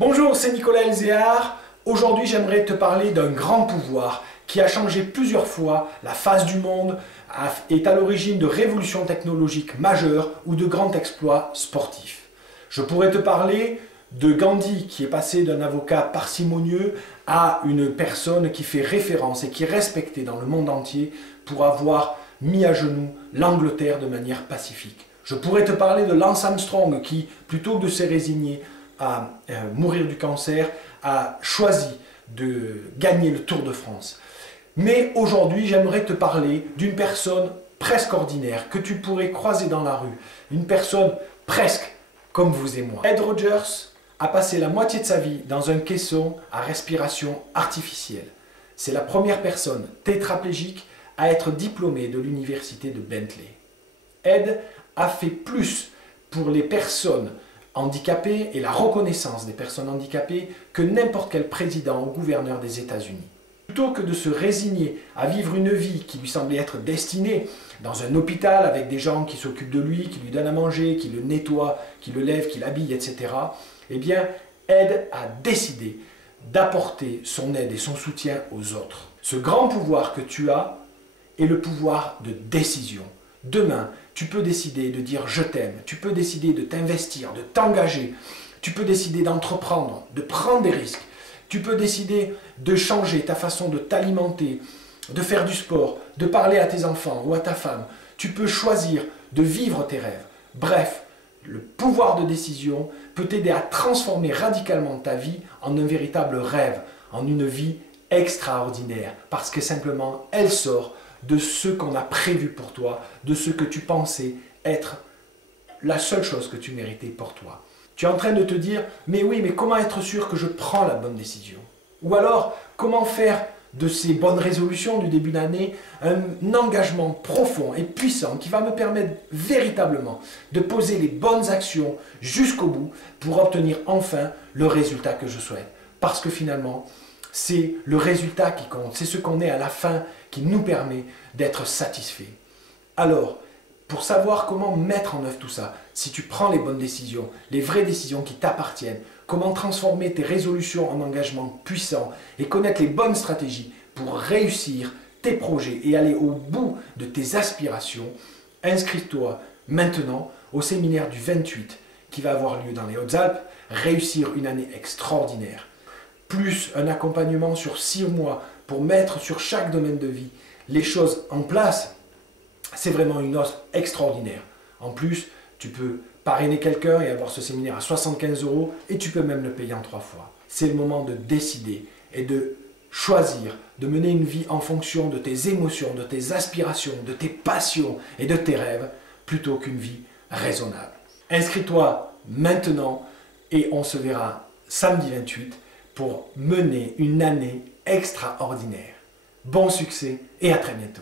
Bonjour, c'est Nicolas Elzéar. Aujourd'hui, j'aimerais te parler d'un grand pouvoir qui a changé plusieurs fois la face du monde, est à l'origine de révolutions technologiques majeures ou de grands exploits sportifs. Je pourrais te parler de Gandhi, qui est passé d'un avocat parcimonieux à une personne qui fait référence et qui est respectée dans le monde entier pour avoir mis à genoux l'Angleterre de manière pacifique. Je pourrais te parler de Lance Armstrong qui, plutôt que de se résigner à mourir du cancer, a choisi de gagner le Tour de France. Mais aujourd'hui, j'aimerais te parler d'une personne presque ordinaire que tu pourrais croiser dans la rue. Une personne presque comme vous et moi. Ed Rogers a passé la moitié de sa vie dans un caisson à respiration artificielle. C'est la première personne tétraplégique à être diplômée de l'université de Bentley. Ed a fait plus pour les personnes handicapées et la reconnaissance des personnes handicapées que n'importe quel président ou gouverneur des États-Unis. Plutôt que de se résigner à vivre une vie qui lui semblait être destinée dans un hôpital avec des gens qui s'occupent de lui, qui lui donnent à manger, qui le nettoient, qui le lèvent, qui l'habillent, etc., eh bien, Ed a décidé d'apporter son aide et son soutien aux autres. Ce grand pouvoir que tu as est le pouvoir de décision. Demain, tu peux décider de dire « je t'aime », tu peux décider de t'investir, de t'engager, tu peux décider d'entreprendre, de prendre des risques, tu peux décider de changer ta façon de t'alimenter, de faire du sport, de parler à tes enfants ou à ta femme. Tu peux choisir de vivre tes rêves. Bref, le pouvoir de décision peut t'aider à transformer radicalement ta vie en un véritable rêve, en une vie extraordinaire, parce que simplement, elle sort de ce qu'on a prévu pour toi, de ce que tu pensais être la seule chose que tu méritais pour toi. Tu es en train de te dire, mais oui, mais comment être sûr que je prends la bonne décision? Ou alors, comment faire de ces bonnes résolutions du début d'année un engagement profond et puissant qui va me permettre véritablement de poser les bonnes actions jusqu'au bout pour obtenir enfin le résultat que je souhaite. Parce que finalement, c'est le résultat qui compte, c'est ce qu'on est à la fin qui nous permet d'être satisfait. Alors, pour savoir comment mettre en œuvre tout ça, si tu prends les bonnes décisions, les vraies décisions qui t'appartiennent, comment transformer tes résolutions en engagements puissants et connaître les bonnes stratégies pour réussir tes projets et aller au bout de tes aspirations, inscris-toi maintenant au séminaire du 28 qui va avoir lieu dans les Hautes-Alpes, Réussir une année extraordinaire, plus un accompagnement sur 6 mois pour mettre sur chaque domaine de vie les choses en place. C'est vraiment une offre extraordinaire. En plus, tu peux parrainer quelqu'un et avoir ce séminaire à 75 € et tu peux même le payer en 3 fois. C'est le moment de décider et de choisir de mener une vie en fonction de tes émotions, de tes aspirations, de tes passions et de tes rêves plutôt qu'une vie raisonnable. Inscris-toi maintenant et on se verra samedi 28 pour mener une année extraordinaire. Bon succès et à très bientôt.